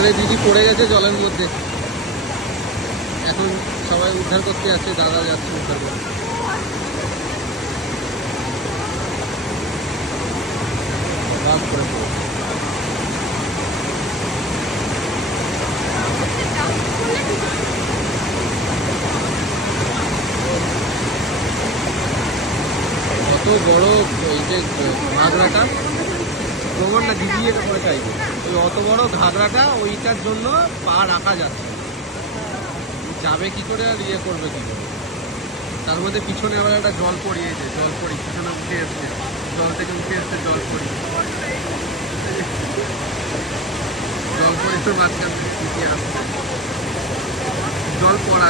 এখানে দিদি পড়ে গেছে জলের মধ্যে, এখন সবাই উদ্ধার করতে যাচ্ছে, দাদা যাচ্ছে উদ্ধার করতে। কত বড় এই যে ঘাগড়াটা, প্রমাণ না দিদি এটা করে চাইবে, ওই অত বড় ঘাগড়াটা ওইটার জন্য পা রাখা যাচ্ছে, যাবে কি করে আর ইয়ে করবে কি করে। তার মধ্যে পিছনে আবার একটা জল পড়িয়েছে, জল পড়ি পিছনে উঠে এসছে, জল থেকে উঠে এসছে জল পড়ি, জল পড়ি তো মাঝখান থেকে আসছে, জল পড়া।